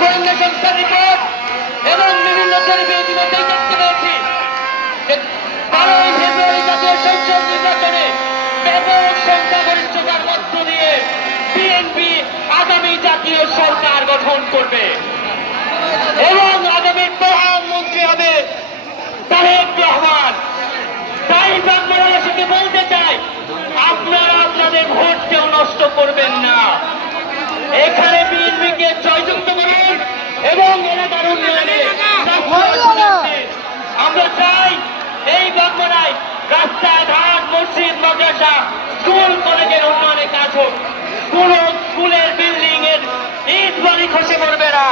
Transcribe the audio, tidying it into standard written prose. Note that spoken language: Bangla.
গোয়েন্দা সংস্থার রিপোর্ট এবং বিভিন্ন জরিপে ইতিমধ্যেই দেখতে পেয়েছি যে 12ই ফেব্রুয়ারি জাতীয় সংসদ নির্বাচনে ব্যাপক সংখ্যাগরিষ্ঠতার মধ্য দিয়ে বিএনপি আগামী জাতীয় সরকার গঠন করবে এবং আগামী প্রধানমন্ত্রী হবে তারেক রহমান। তাই বাংলাদেশকে বলতে চাই, আপনারা আপনাদের ভোট কেউ নষ্ট করবেন না। এখানে বিএনপিকে জয়যুক্ত করুন এবং এলাকার উন্নয়নে আমরা চাই এই বাগমারায় রাস্তাঘাট, মসজিদ, মাদ্রাসা, স্কুল, কলেজের উন্নয়নে কাজ হোক। কোন স্কুলের বিল্ডিং এর ইট বাড়ি খসে পড়বে না।